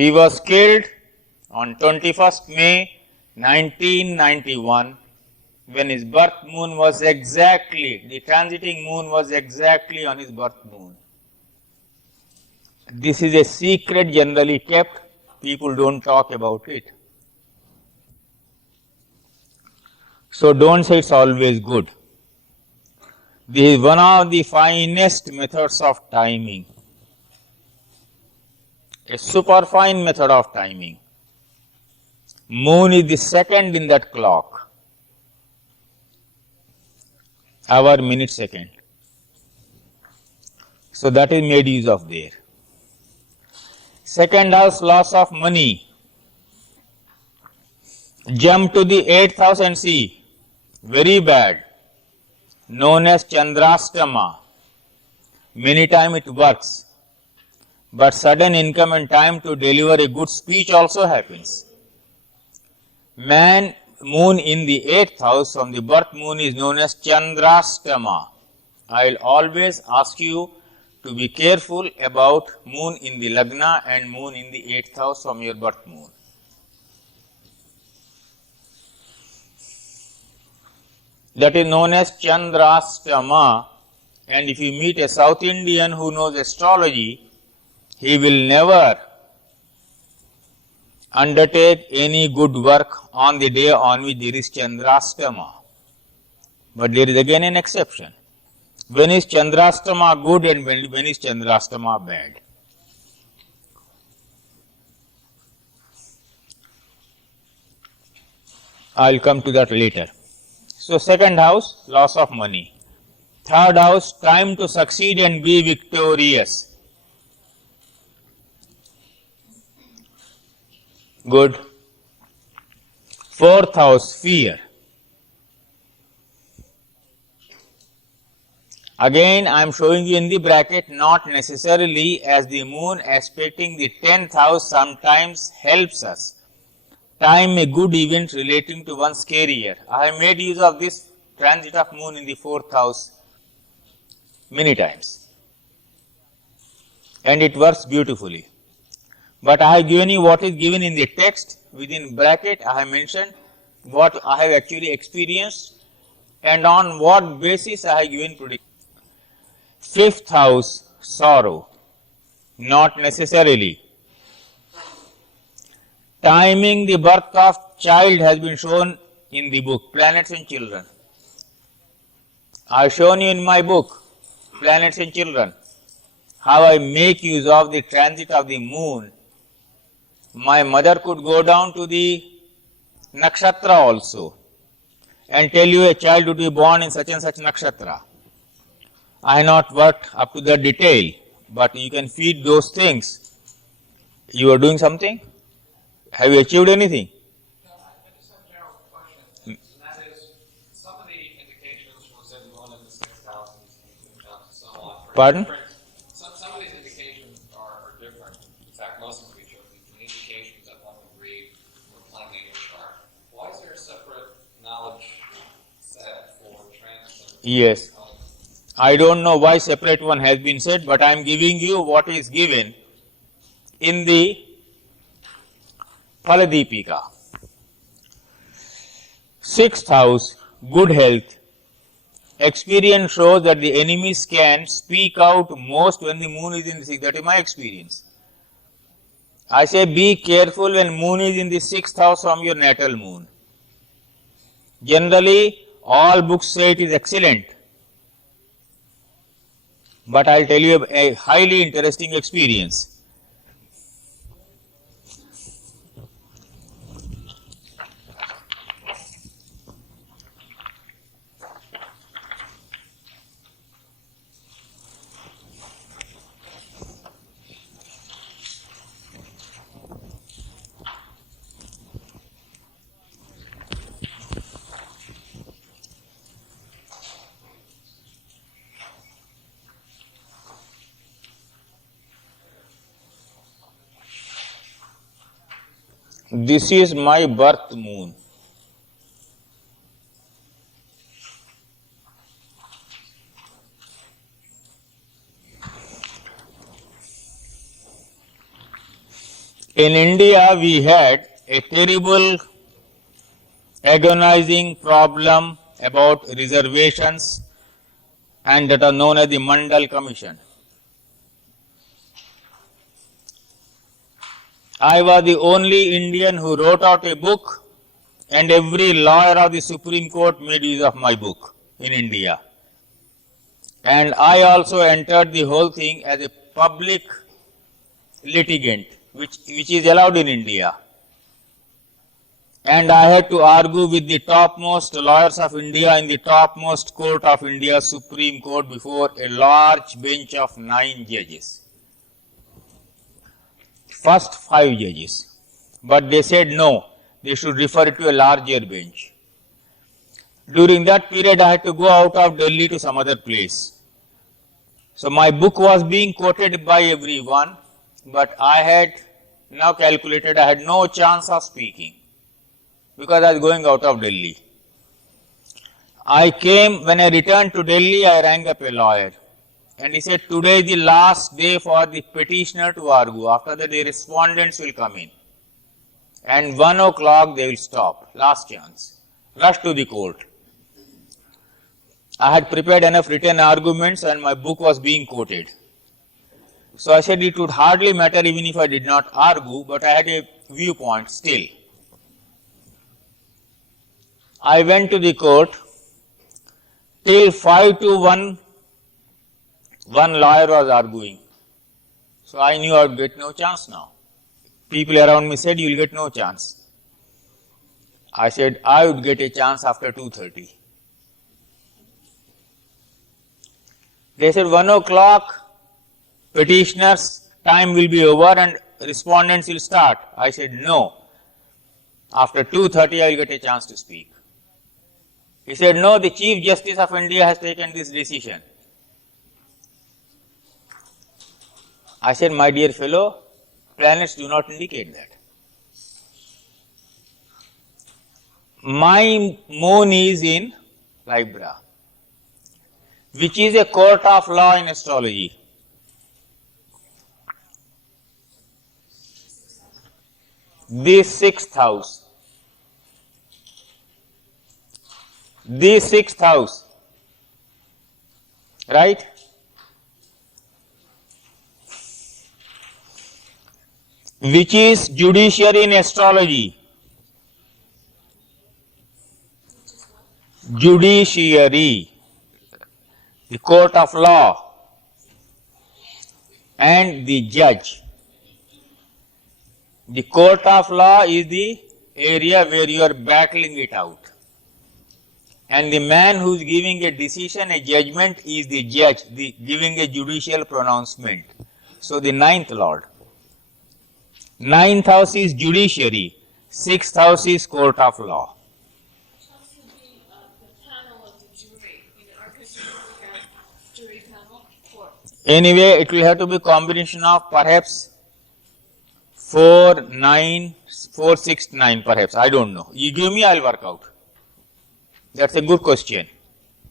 He was killed on 21st May 1991 when his birth moon was exactly, the transiting moon was exactly on his birth moon. This is a secret generally kept, people don't talk about it. So don't say it's always good. This is one of the finest methods of timing, a superfine method of timing. Moon is the second in that clock, hour, minute, second. So that is made use of there. Second house, loss of money. Jump to the 8th house and see, very bad, known as Chandrastama. Many times it works, but sudden income and time to deliver a good speech also happens. Moon in the 8th house from the birth moon is known as Chandrastama. I will always ask you to be careful about moon in the Lagna and moon in the 8th house from your birth moon. That is known as Chandrastama, and if you meet a South Indian who knows astrology, he will never undertake any good work on the day on which there is Chandrastama. But there is again an exception. When is Chandrastama good and when is Chandrastama bad? I will come to that later. So, second house, loss of money. Third house, time to succeed and be victorious. Good. Fourth house, fear. Again, I am showing you in the bracket, not necessarily, as the moon aspecting the 10th house sometimes helps us time a good event relating to one's career. I have made use of this transit of moon in the 4th house many times, and it works beautifully. But I have given you what is given in the text. Within bracket, I have mentioned what I have actually experienced and on what basis I have given prediction. 5th house, sorrow. Not necessarily. Timing the birth of child has been shown in the book, Planets and Children. I have shown you in my book, Planets and Children, how I make use of the transit of the moon. My mother could go down to the nakshatra also and tell you a child would be born in such and such nakshatra. I have not worked up to the detail, but you can feed those things. You are doing something? Have you achieved anything? No, I just have a general question, and that is, some of the indications from the moon in the 6th house and so on. Pardon? Some of these indications are different. In fact, most of them each other. The indications that one would read from a plain natal chart. Why is there a separate knowledge set for transits? Yes. I don't know why separate one has been said, but I am giving you what is given in the Phaladipika. 6th house, good health. Experience shows that the enemies can speak out most when the moon is in the 6th. That is my experience. I say be careful when moon is in the 6th house from your natal moon. Generally, all books say it is excellent. But I will tell you a highly interesting experience. This is my birth moon. In India, we had a terrible, agonizing problem about reservations, and that are known as the Mandal Commission. I was the only Indian who wrote out a book, and every lawyer of the Supreme Court made use of my book in India. And I also entered the whole thing as a public litigant, which is allowed in India. And I had to argue with the topmost lawyers of India in the topmost court of India, Supreme Court, before a large bench of 9 judges. First 5 judges. But they said no, they should refer it to a larger bench. During that period, I had to go out of Delhi to some other place. So my book was being quoted by everyone, but I had now calculated I had no chance of speaking because I was going out of Delhi. When I returned to Delhi, I rang up a lawyer and he said, today is the last day for the petitioner to argue. After that, the respondents will come in. And 1 o'clock they will stop. Last chance. Rush to the court. I had prepared enough written arguments and my book was being quoted. So I said it would hardly matter even if I did not argue, but I had a viewpoint still. I went to the court till 5 to 1, one lawyer was arguing. So I knew I would get no chance now. People around me said, you will get no chance. I said, I would get a chance after 2:30. They said 1 o'clock, petitioners' time will be over and respondents will start. I said no. After 2:30, I will get a chance to speak. He said, no, the Chief Justice of India has taken this decision. I said, my dear fellow, planets do not indicate that. My moon is in Libra, which is a court of law in astrology. The 6th house. The 6th house. Right? Which is judiciary in astrology. Judiciary, the court of law, and the judge. The court of law is the area where you are battling it out. And the man who is giving a decision, a judgment, is the judge, giving a judicial pronouncement. So the 9th lord. 9th house is judiciary, 6th house is court of law. Anyway, it will have to be a combination of perhaps 4, 9, 4, 6, 9 perhaps. I don't know. You give me, I will work out. That's a good question.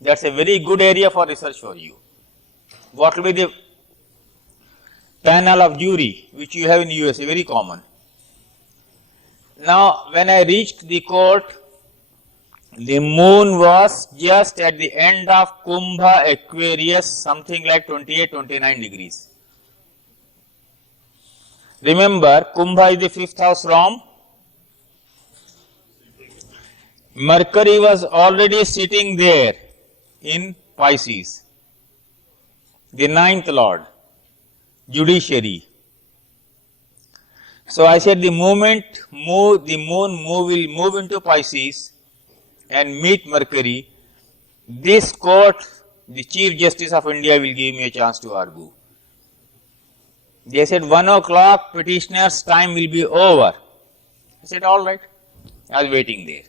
That's a very good area for research for you. What will be the panel of jury which you have in USA? Very common. Now, when I reached the court, the moon was just at the end of Kumbha Aquarius, something like 28-29 degrees. Remember, Kumbha is the 5th house from. Mercury was already sitting there in Pisces, the 9th lord, judiciary. So I said the moment the moon will move into Pisces and meet Mercury, this court, the Chief Justice of India, will give me a chance to argue. They said 1 o'clock, petitioner's time will be over. I said, all right. I was waiting there.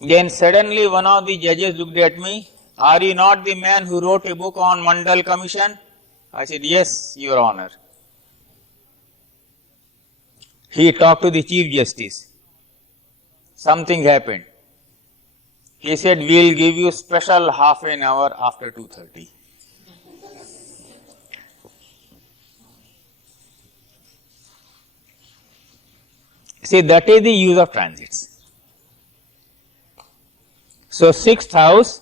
Then suddenly one of the judges looked at me. Are you not the man who wrote a book on Mandal Commission? I said, yes, Your Honor. He talked to the Chief Justice. Something happened. He said, we will give you special half an hour after 2:30. See, that is the use of transits. So, 6th house,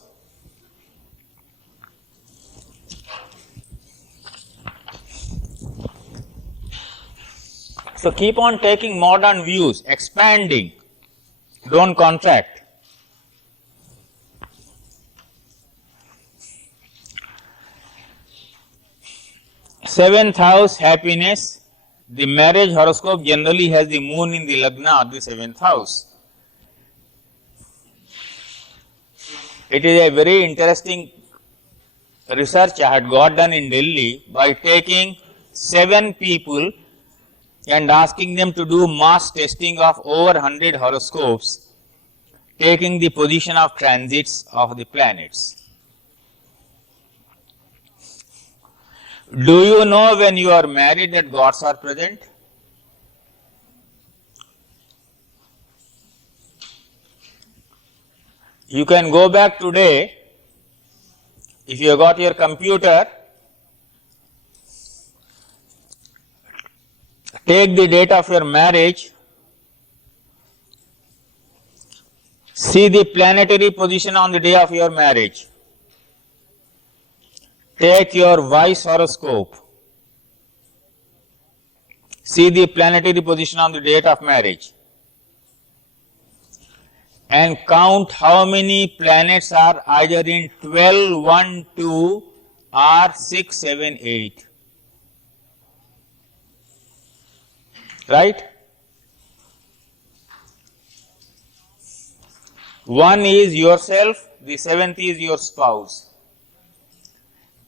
so keep on taking modern views, expanding, don't contract. Seventh house, happiness. The marriage horoscope generally has the moon in the Lagna or the 7th house. It is a very interesting research I had got done in Delhi by taking 7 people and asking them to do mass testing of over 100 horoscopes, taking the position of transits of the planets. Do you know when you are married that gods are present? You can go back today, if you have got your computer, take the date of your marriage, see the planetary position on the day of your marriage. Take your wife's horoscope, see the planetary position on the date of marriage, and count how many planets are either in 12, 1, 2 or 6, 7, 8. Right? 1 is yourself, the 7th is your spouse.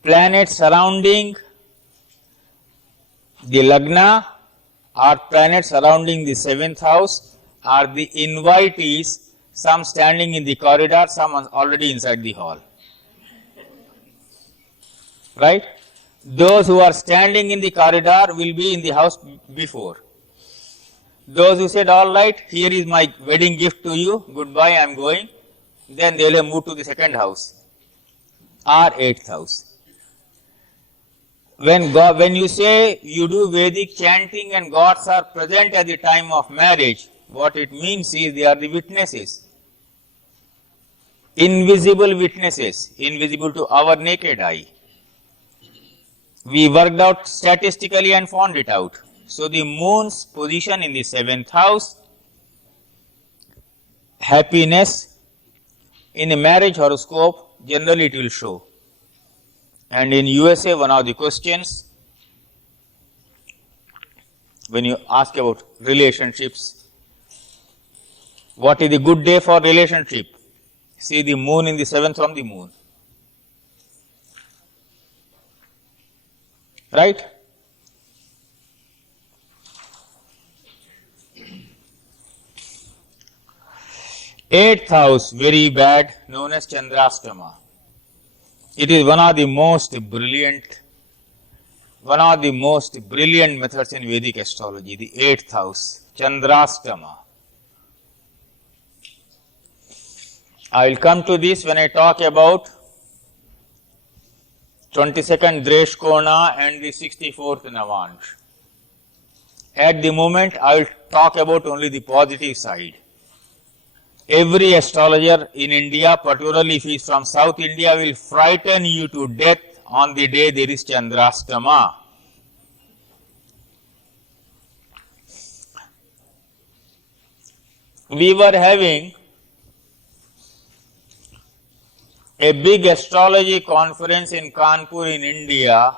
Planets surrounding the Lagna or planets surrounding the 7th house are the invitees, some standing in the corridor, some already inside the hall. Right? Those who are standing in the corridor will be in the house before. Those who said, all right, here is my wedding gift to you, goodbye, I am going, then they will have moved to the 2nd house or 8th house. When you say you do Vedic chanting and gods are present at the time of marriage, what it means is they are the witnesses. Invisible witnesses, invisible to our naked eye. We worked out statistically and found it out. So the moon's position in the 7th house, happiness, in a marriage horoscope, generally it will show. And in USA, one of the questions, when you ask about relationships, what is the good day for relationship? See the moon in the 7th from the moon. Right? Eighth house, very bad, known as Chandrastama. It is one of the most brilliant methods in Vedic astrology, the 8th house, Chandrastama. I will come to this when I talk about 22nd Dreshkona and the 64th Navansh. At the moment, I will talk about only the positive side. Every astrologer in India, particularly if he is from South India, will frighten you to death on the day there is Chandrastama. We were having a big astrology conference in Kanpur in India,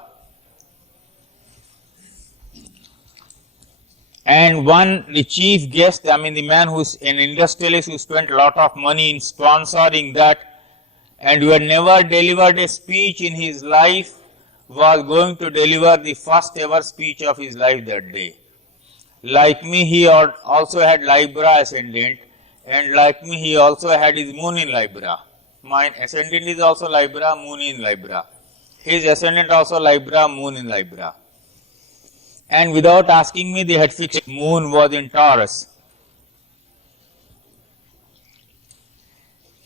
and the chief guest, the man who's an industrialist who spent a lot of money in sponsoring that and who had never delivered a speech in his life, was going to deliver the first ever speech of his life that day. Like me, he also had Libra ascendant, and like me, he also had his moon in Libra. My ascendant is also Libra, moon in Libra. His ascendant also Libra, moon in Libra. And without asking me, they had fixed moon was in Taurus.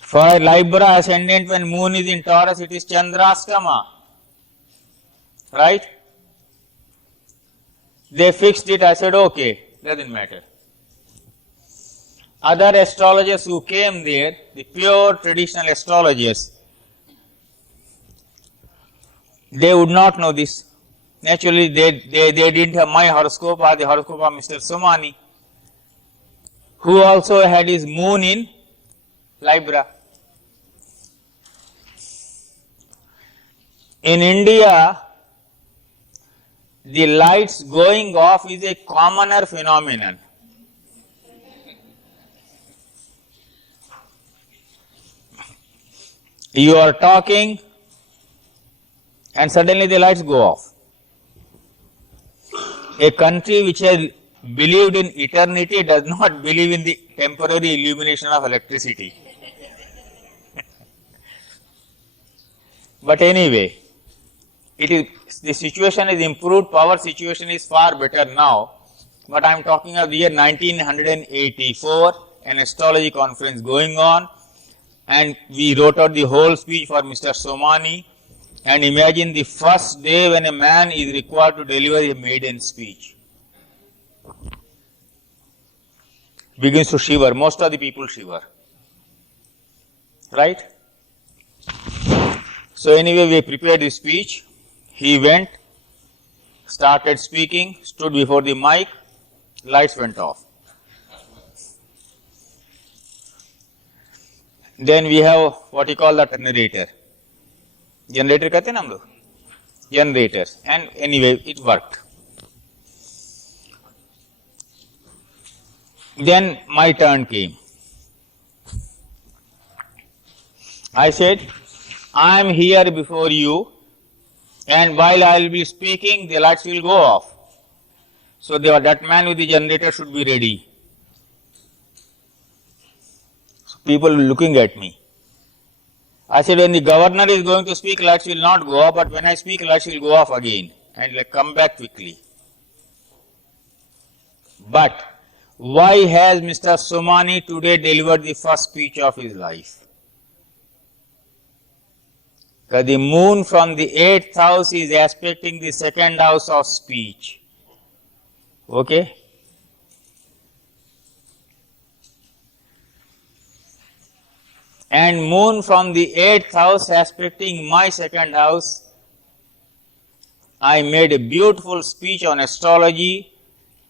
For Libra ascendant, when moon is in Taurus, it is Chandrastama. Right? They fixed it, I said, okay, doesn't matter. other astrologers who came there, the pure traditional astrologers, they would not know this. Naturally, they didn't have my horoscope or the horoscope of Mr. Somani, who also had his moon in Libra. In India, the lights going off is a commoner phenomenon. You are talking and suddenly the lights go off. A country which has believed in eternity does not believe in the temporary illumination of electricity. But anyway, the situation is improved, power situation is far better now. But I am talking of the year 1984, an astrology conference going on, and we wrote out the whole speech for Mr. Somani. And imagine the first day when a man is required to deliver a maiden speech. Begins to shiver, most of the people shiver. Right? So anyway, we prepared the speech. He went, started speaking, stood before the mic, lights went off. Then we have what you call that narrator. Generator कहते हैं ना हम लोग, generator, and anyway it worked. Then my turn came. I said, I am here before you, and while I will be speaking, the lights will go off. So that man with the generator should be ready. So people looking at me. I said, when the governor is going to speak, lights will not go off, but when I speak, lights will go off again and come back quickly. But why has Mr. Somani today delivered the first speech of his life? Because the moon from the 8th house is aspecting the 2nd house of speech. Okay? And moon from the 8th house aspecting my 2nd house. I made a beautiful speech on astrology,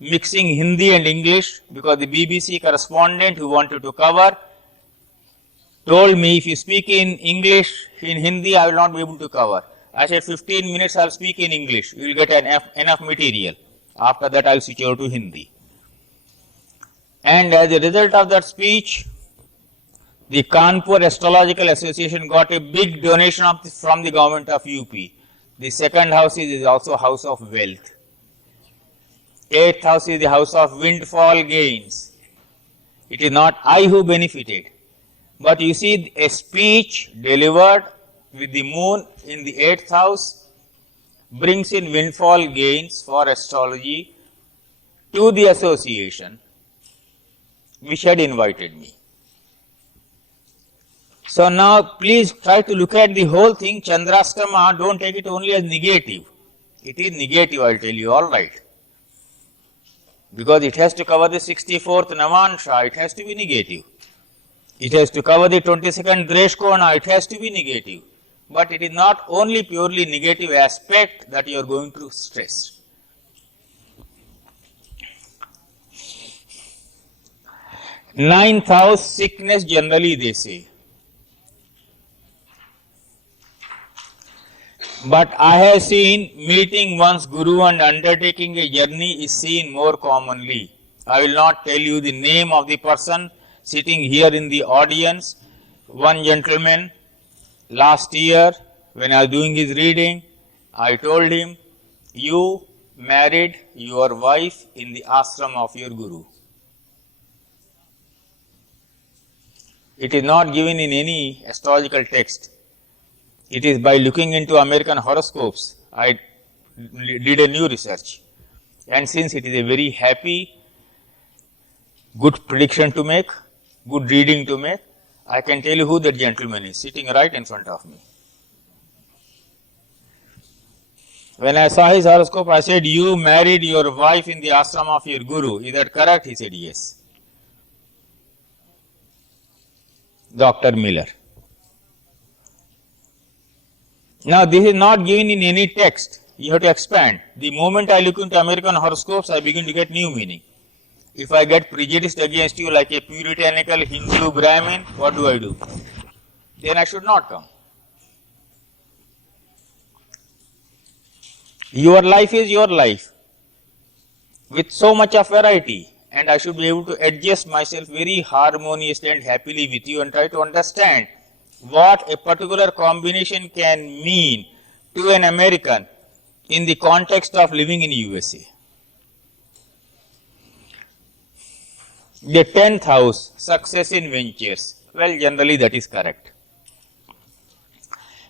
mixing Hindi and English, because the BBC correspondent who wanted to cover told me, if you speak in English, in Hindi, I will not be able to cover. I said, 15 minutes I will speak in English, you will get enough material. After that, I will switch over to Hindi. And as a result of that speech, the Kanpur Astrological Association got a big donation from the government of UP. The 2nd house is also house of wealth. 8th house is the house of windfall gains. It is not I who benefited. But you see, a speech delivered with the moon in the 8th house brings in windfall gains for astrology to the association which had invited me. So now please try to look at the whole thing. Chandrastama, don't take it only as negative. It is negative, I will tell you, alright. Because it has to cover the 64th Navansha, it has to be negative. It has to cover the 22nd Dreshkona, it has to be negative. But it is not only purely negative aspect that you are going to stress. Ninth house, sickness generally they say. But I have seen meeting one's guru and undertaking a journey is seen more commonly. I will not tell you the name of the person sitting here in the audience. One gentleman, last year when I was doing his reading, I told him, you married your wife in the ashram of your guru. It is not given in any astrological text. It is by looking into American horoscopes. I did a new research. And since it is a very happy, good prediction to make, good reading to make, I can tell you who that gentleman is, sitting right in front of me. When I saw his horoscope, I said, you married your wife in the ashram of your guru. Is that correct? He said, yes. Dr. Miller. Now this is not given in any text. You have to expand. The moment I look into American horoscopes, I begin to get new meaning. If I get prejudiced against you like a puritanical Hindu Brahmin, what do? Then I should not come. Your life is your life with so much of variety, and I should be able to adjust myself very harmoniously and happily with you and try to understand what a particular combination can mean to an American in the context of living in USA. The 10th house, success in ventures. Well, generally that is correct.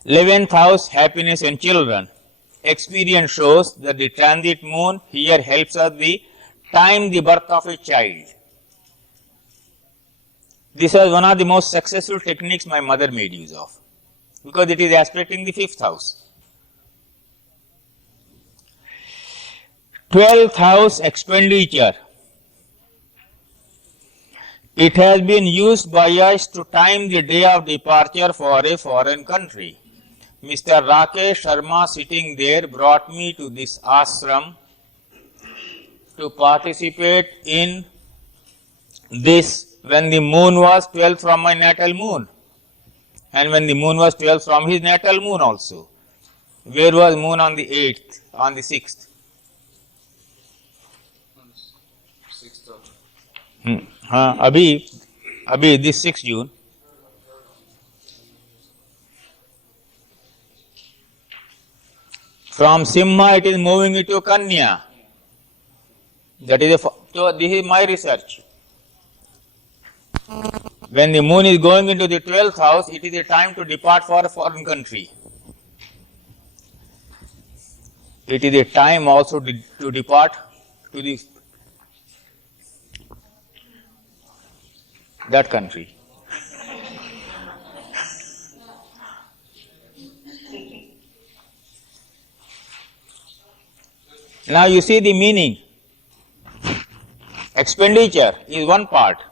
11th house, happiness and children. Experience shows that the transit moon here helps us time the birth of a child. This was one of the most successful techniques my mother made use of, because it is aspecting the 5th house. 12th house, expenditure. It has been used by us to time the day of departure for a foreign country. Mr. Rakesh Sharma sitting there brought me to this ashram to participate in this when the moon was 12th from my natal moon, and when the moon was 12th from his natal moon also. Where was moon on the 8th, on the 6th? 6th of Abhi this 6 June. From Simha it is moving into Kanya. That is so this is my research. When the moon is going into the 12th house, it is a time to depart for a foreign country. It is a time also to depart to that country. Now you see the meaning. Expenditure is one part,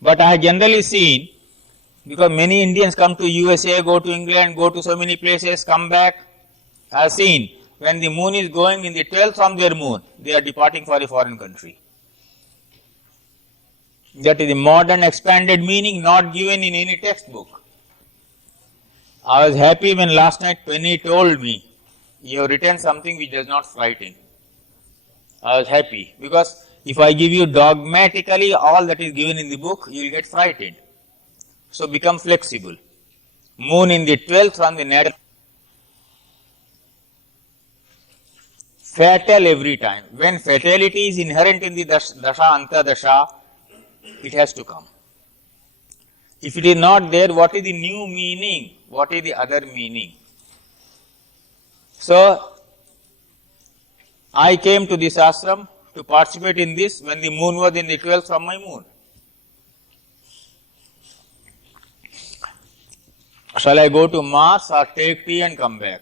but I have generally seen, because many Indians come to USA, go to England, go to so many places, come back, I have seen when the moon is going in the 12th from their moon, they are departing for a foreign country. That is the modern expanded meaning, not given in any textbook. I was happy when last night Penny told me, you have written something which does not frighten. I was happy, because if I give you dogmatically all that is given in the book, you will get frightened. So become flexible. Moon in the 12th from the natal. Fatal every time. When fatality is inherent in the dasha, anta dasha, it has to come. If it is not there, what is the new meaning? What is the other meaning? So, I came to this ashram to participate in this when the moon was in the 12th from my moon. Shall I go to Mars or take tea and come back?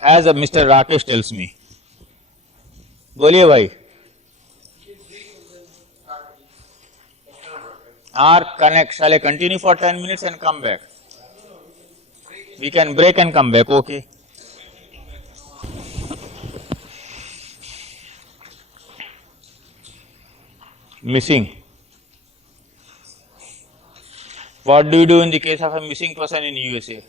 As Mr. Rakesh tells me. Boliye bhai. Or connect. Shall I continue for 10 minutes and come back? We can break and come back, okay? Missing. What do you do in the case of a missing person in USA?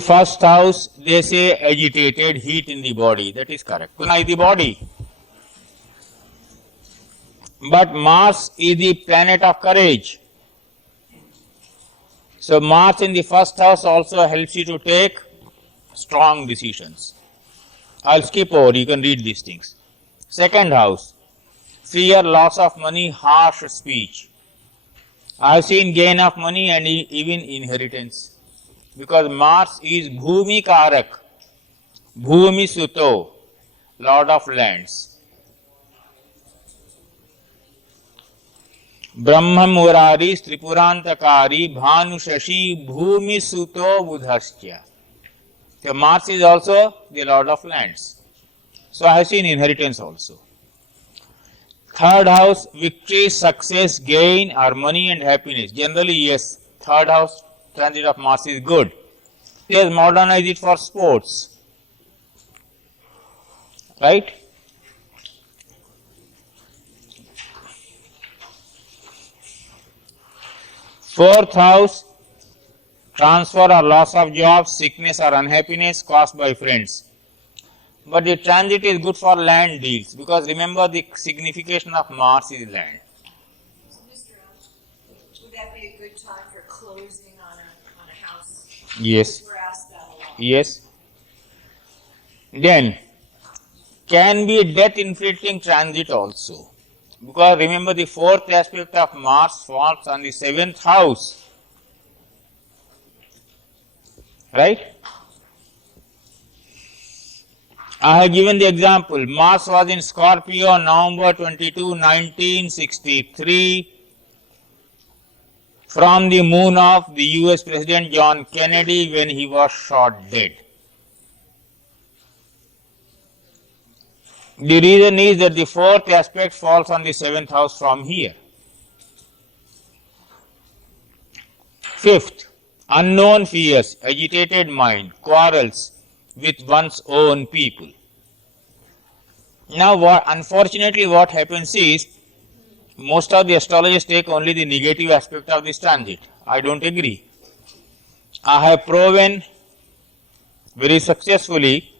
First house, they say agitated, heat in the body. That is correct. Is the body. But Mars is the planet of courage. So Mars in the first house also helps you to take strong decisions. I'll skip over, you can read these things. Second house, fear, loss of money, harsh speech. I've seen gain of money and even inheritance. Because Mars is Bhumi Karak, Bhumi Suto, Lord of lands. Brahma Murari, Tripurantakari, Bhanu Shashi, Bhumi Suto Budhastya. So Mars is also the Lord of lands. So I have seen inheritance also. Third house, victory, success, gain, or money and happiness. Generally, yes, third house transit of Mars is good. Yes, modernize it for sports. Right? Fourth house, transfer or loss of job, sickness or unhappiness caused by friends. But the transit is good for land deals, because remember the signification of Mars is land. So, Mr. Would that be a good time for closing on a house? Yes. We're asked that a lot. Yes. Then, can be a death inflicting transit also. Because remember the fourth aspect of Mars falls on the 7th house. Right? I have given the example. Mars was in Scorpio November 22, 1963 from the moon of the US President John Kennedy when he was shot dead. The reason is that the fourth aspect falls on the 7th house from here. Fifth, unknown fears, agitated mind, quarrels with one's own people. Now, unfortunately what happens is, most of the astrologers take only the negative aspect of this transit. I don't agree. I have proven very successfully,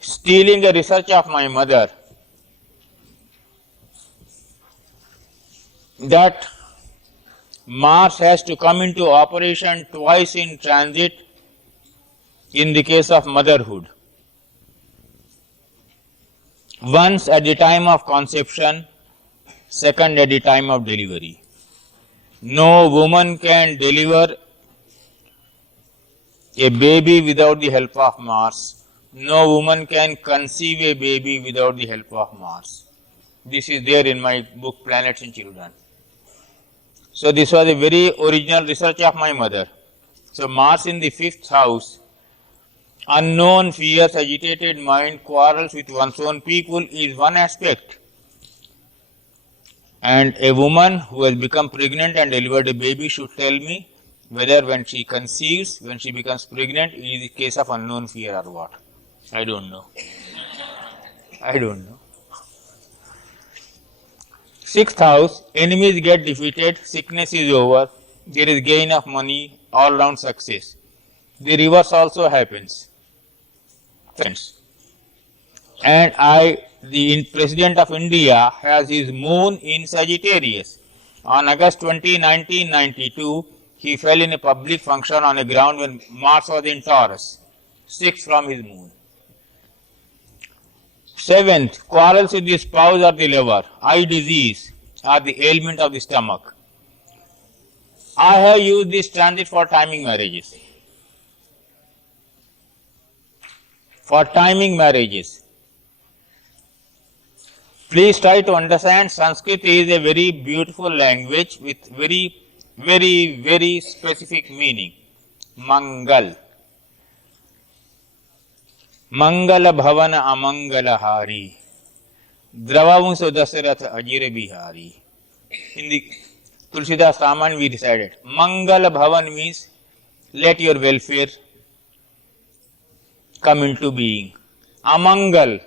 stealing the research of my mother, that Mars has to come into operation twice in transit in the case of motherhood. Once at the time of conception, second at the time of delivery. No woman can deliver a baby without the help of Mars. No woman can conceive a baby without the help of Mars. This is there in my book Planets and Children. So this was a very original research of my mother. So Mars in the 5th house, unknown fears, agitated mind, quarrels with one's own people is one aspect. And a woman who has become pregnant and delivered a baby should tell me whether when she conceives, when she becomes pregnant, it is a case of unknown fear or what. I don't know. I don't know. 6th house, enemies get defeated, sickness is over, there is gain of money, all round success. The reverse also happens. And the President of India has his moon in Sagittarius. On August 20, 1992, he fell in a public function on a ground when Mars was in Taurus, 6 from his moon. 7th, quarrels with the spouse or the lover, eye disease or the ailment of the stomach. I have used this transit for timing marriages. For timing marriages. Please try to understand, Sanskrit is a very beautiful language with very, very, very specific meaning. Mangal. Mangala Bhavana Amangala Hari. Dravavunso Dasaratha Ajira Bihari. In the Tulsidas Raman we decided. Mangala Bhavan means let your welfare come into being. Amangal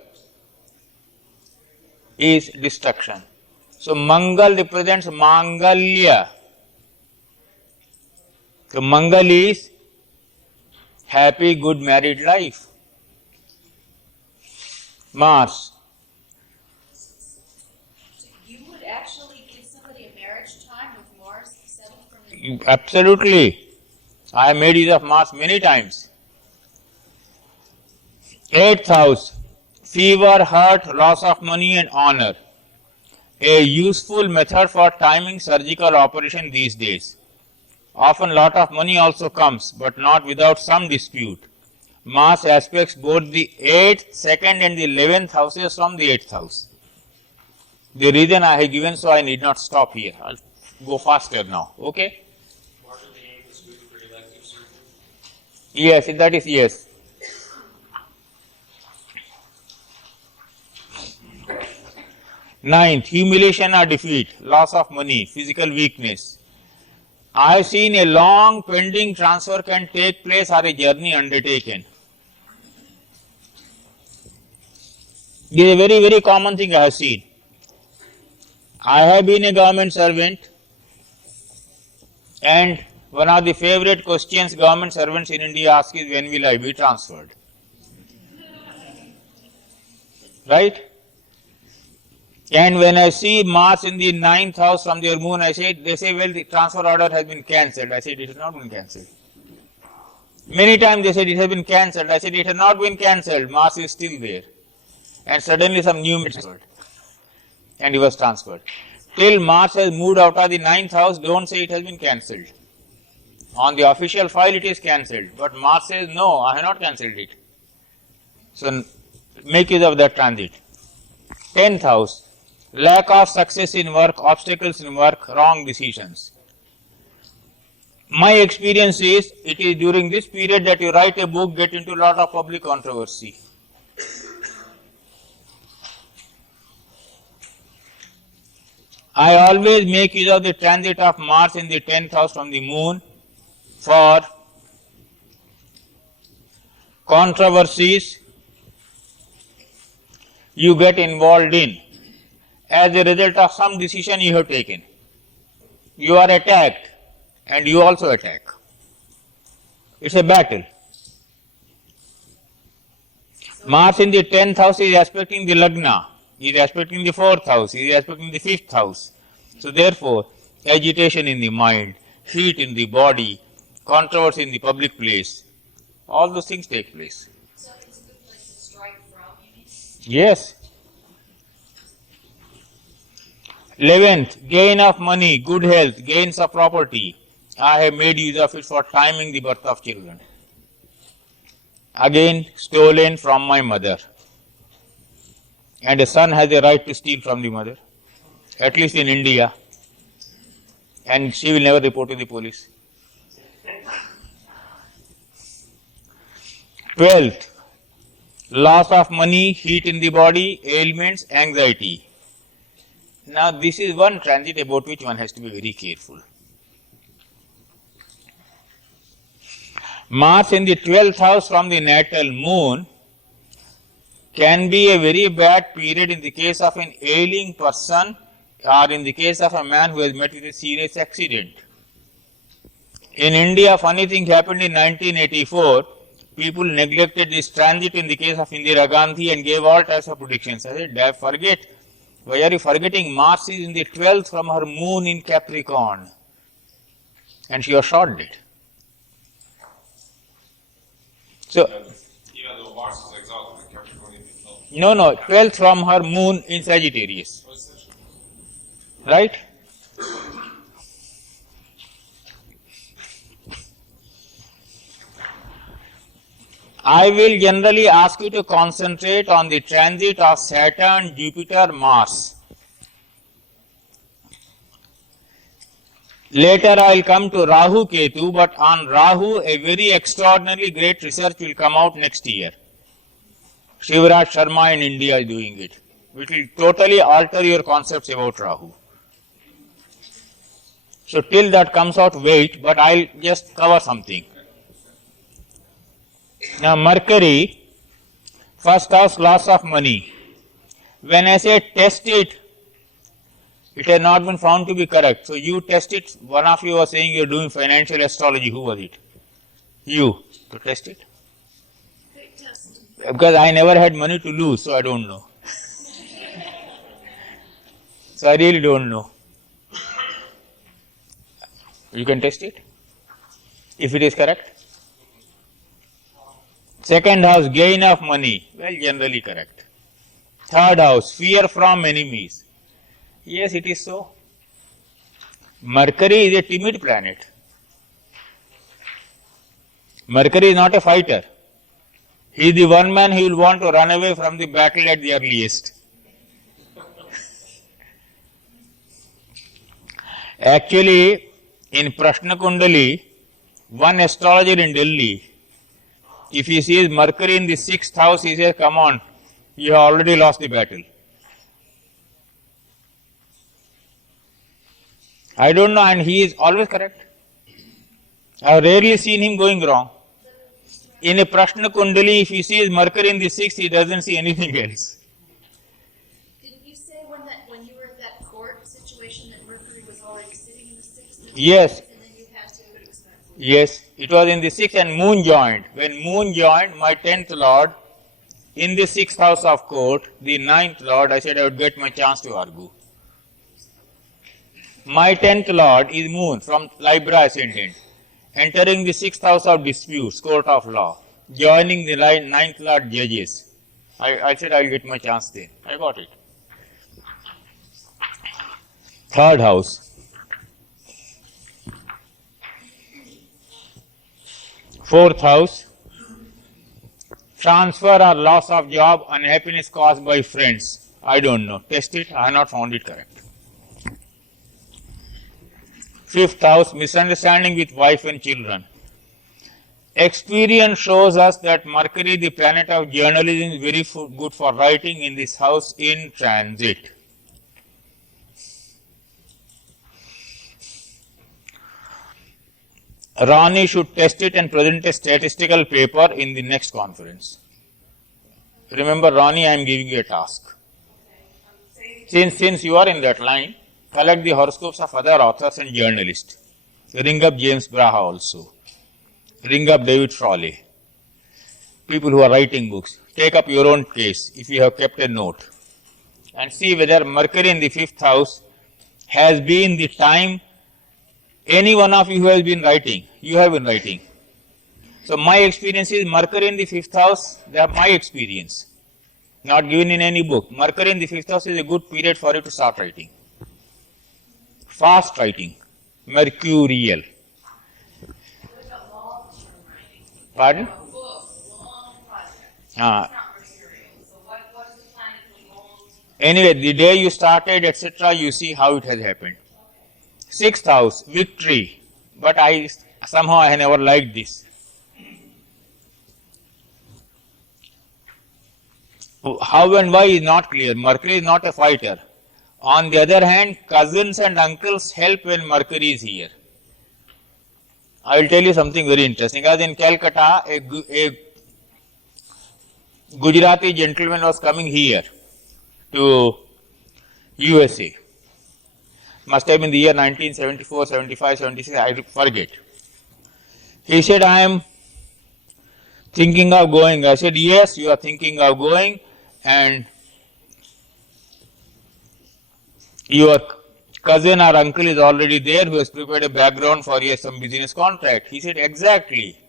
is destruction. So Mangal represents Mangalya. So Mangal is happy, good married life. Mars. So you would actually give somebody a marriage time with Mars 7th from the Absolutely. I have made use of Mars many times. Eighth house, fever, hurt, loss of money and honor. A useful method for timing surgical operation these days. Often lot of money also comes, but not without some dispute. Mars aspects both the 8th, 2nd and the 11th houses from the 8th house. The reason I have given, so I need not stop here. I'll go faster now. Okay? What are the angles good for elective surgery? Yes, that is yes. Ninth, humiliation or defeat, loss of money, physical weakness. I have seen a long pending transfer can take place or a journey undertaken. This is a very, very common thing I have seen. I have been a government servant, and one of the favorite questions government servants in India ask is, when will I be transferred? Right? And when I see Mars in the 9th house from their moon, they say, well, the transfer order has been cancelled. I said, it has not been cancelled. Many times they said it has been cancelled. I said, it has not been cancelled. Mars is still there. And suddenly some new transferred. And he was transferred. Till Mars has moved out of the 9th house, don't say it has been cancelled. On the official file it is cancelled. But Mars says, no, I have not cancelled it. So make use of that transit. 10th house. Lack of success in work, obstacles in work, wrong decisions. My experience is, it is during this period that you write a book, get into a lot of public controversy. I always make use of the transit of Mars in the 10th house from the moon for controversies you get involved in as a result of some decision you have taken. You are attacked and you also attack. It's a battle. Mars in the 10th house is aspecting the Lagna, is aspecting the 4th house, is aspecting the 5th house. So therefore, agitation in the mind, heat in the body, controversy in the public place, all those things take place. So it's a good place to strike from, you mean? Yes. 11th, gain of money, good health, gains of property. I have made use of it for timing the birth of children. Again, stolen from my mother. And a son has a right to steal from the mother, at least in India. And she will never report to the police. 12th, loss of money, heat in the body, ailments, anxiety. Now, this is one transit about which one has to be very careful. Mars in the 12th house from the natal moon can be a very bad period in the case of an ailing person or in the case of a man who has met with a serious accident. In India, funny thing happened in 1984. People neglected this transit in the case of Indira Gandhi and gave all types of predictions. I said, forget. Why are you forgetting? Mars is in the 12th from her moon in Capricorn. And she was shot dead. So, Even though Mars is exalted in Capricorn, no, 12th from her moon in Sagittarius. Right? I will generally ask you to concentrate on the transit of Saturn, Jupiter, Mars. Later I will come to Rahu, Ketu, but on Rahu a very extraordinarily great research will come out next year. Shivraj Sharma in India is doing it, which will totally alter your concepts about Rahu. So till that comes out, wait, but I will just cover something. Now Mercury, first house, loss of money. When I say test it, it has not been found to be correct. So you test it. One of you was saying you are doing financial astrology. Who was it? You. To test it? Because I never had money to lose, so I don't know. So I really don't know. You can test it if it is correct. Second house, gain of money. Well, generally correct. Third house, fear from enemies. Yes, it is so. Mercury is a timid planet. Mercury is not a fighter. He is the one man who will want to run away from the battle at the earliest. Actually, in Prashna Kundali, one astrologer in Delhi, if he sees Mercury in the 6th house, he says, come on, you have already lost the battle. I don't know, and he is always correct. I have rarely seen him going wrong. In a Prashna Kundali, if he sees Mercury in the 6th, he doesn't see anything else. Didn't you say when you were at that court situation that Mercury was already sitting in the 6th? Yes. And then you had to expect. Yes, it was in the 6th and Moon joined. When Moon joined, my 10th Lord, in the 6th house of court, the 9th Lord, I said I would get my chance to argue. My 10th Lord is Moon from Libra ascendant, entering the 6th house of disputes, court of law, joining the 9th Lord judges. I said I will get my chance there. I got it. Third house. Fourth house. Transfer or loss of job, unhappiness caused by friends. I don't know. Test it. I have not found it correct. Fifth house, misunderstanding with wife and children. Experience shows us that Mercury, the planet of journalism, is very good for writing in this house in transit. Ronnie should test it and present a statistical paper in the next conference. Remember, Ronnie, I am giving you a task. Since you are in that line, collect the horoscopes of other authors and journalists. Ring up James Braha also. Ring up David Frawley. People who are writing books. Take up your own case if you have kept a note. And see whether Mercury in the 5th house has been the time any one of you who has been writing. You have been writing. So my experience is Mercury in the 5th house, they are my experience. Not given in any book. Mercury in the 5th house is a good period for you to start writing. Fast writing, mercurial. Pardon? Anyway, the day you started, etc., you see how it has happened. 6th house, victory. But somehow I never liked this. How and why is not clear. Mercury is not a fighter. On the other hand, cousins and uncles help when Mercury is here. I will tell you something very interesting. As in Calcutta, a Gujarati gentleman was coming here to USA. Must have been the year 1974, 75, 76, I forget. He said, I am thinking of going. I said, yes, you are thinking of going, and your cousin or uncle is already there who has prepared a background for some business contract. He said, exactly.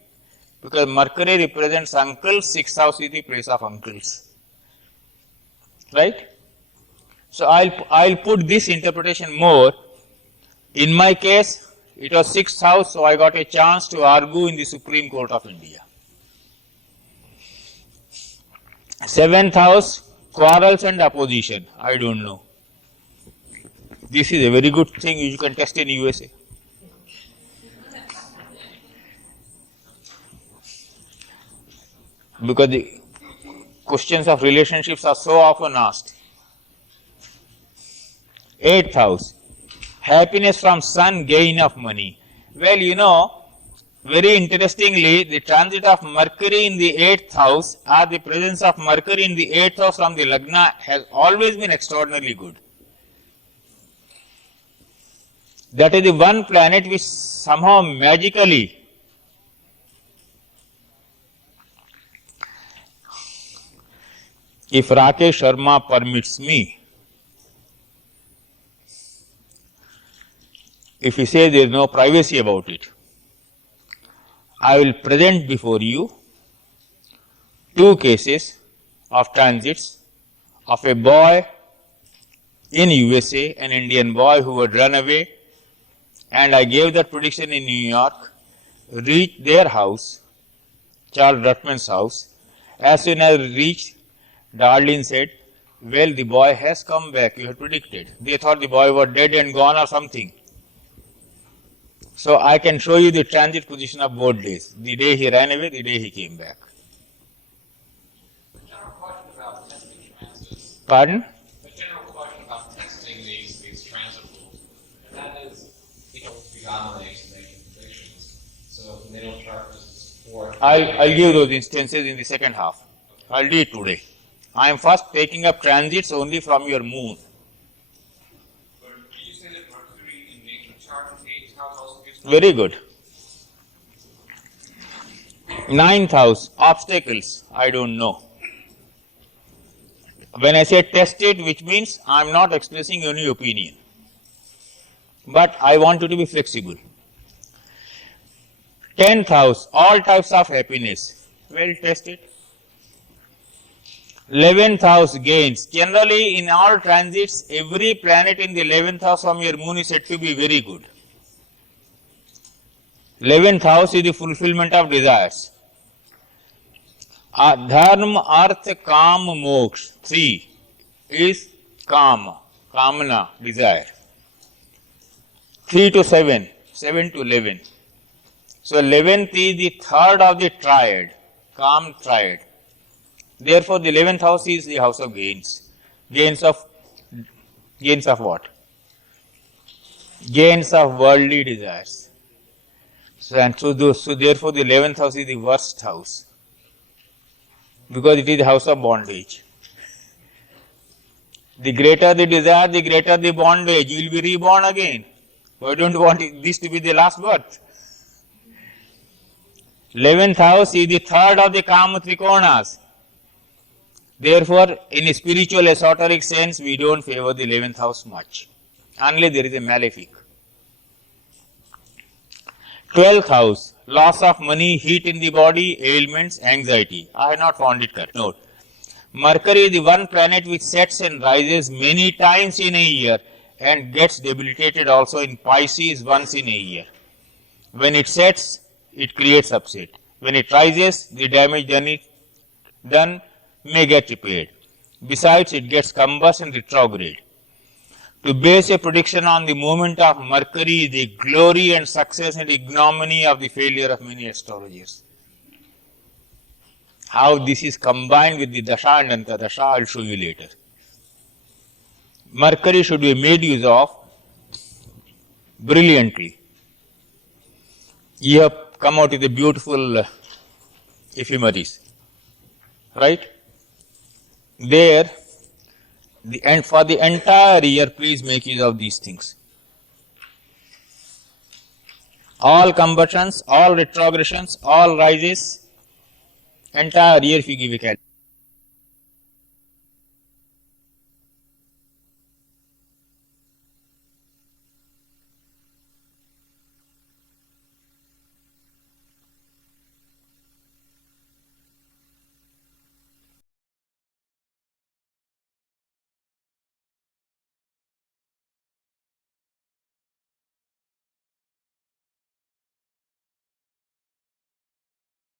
Because Mercury represents uncles, 6th house is the place of uncles. Right? So I'll put this interpretation more. In my case, it was 6th house, so I got a chance to argue in the Supreme Court of India. 7th house, quarrels and opposition. I don't know. This is a very good thing you can test in USA. Because the questions of relationships are so often asked. 8th house, happiness from sun, gain of money. Well, you know, very interestingly, the transit of Mercury in the 8th house or the presence of Mercury in the 8th house from the Lagna has always been extraordinarily good. That is the one planet which somehow magically if Rakesh Sharma permits me, if he says there is no privacy about it, I will present before you two cases of transits of a boy in USA, an Indian boy who had run away, and I gave that prediction in New York, reached their house, Charles Ruttman's house. As soon as I reached, Darlene said, well, the boy has come back, you had predicted. They thought the boy was dead and gone or something. So I can show you the transit position of both days, the day he ran away, the day he came back. A general question about testing transits. Pardon? A general question about testing these transit rules, and that is people beyond the making predictions. So the natal chart doesn't support. I'll give those instances in the second half. I'll do it today. I am first taking up transits only from your moon. But did you say that Mercury in natal chart is 8th house also gives? Very good. 9th house, obstacles, I don't know. When I say test it, which means I am not expressing any opinion. But I want you to be flexible. 10th house, all types of happiness. Well, test it. 11th house, gains. Generally, in all transits, every planet in the 11th house from your moon is said to be very good. 11th house is the fulfillment of desires. Dharma, artha, kam, moksha. 3 is kama, kamana, desire. 3 to 7, 7 to 11. So 11th is the third of the triad, kam triad. Therefore, the 11th house is the house of gains. Gains of what? Gains of worldly desires. So therefore, the 11th house is the worst house, because it is the house of bondage. The greater the desire, the greater the bondage. You will be reborn again. Why don't you want this to be the last birth? 11th house is the third of the Kama Trikonas. Therefore, in a spiritual esoteric sense, we don't favor the 11th house much, unless there is a malefic. 12th house, loss of money, heat in the body, ailments, anxiety. I have not found it correct. Note, Mercury is the one planet which sets and rises many times in a year and gets debilitated also in Pisces once in a year. When it sets, it creates upset. When it rises, the damage done may get repaired. Besides, it gets combust and retrograde. To base a prediction on the movement of Mercury, the glory and success and ignominy of the failure of many astrologers. How this is combined with the Dasha and Antardasha, I will show you later. Mercury should be made use of brilliantly. You have come out with a beautiful ephemeris, right? There, for the entire year, please make use of these things. All combustions, all retrogressions, all rises, entire year if you give a calculation.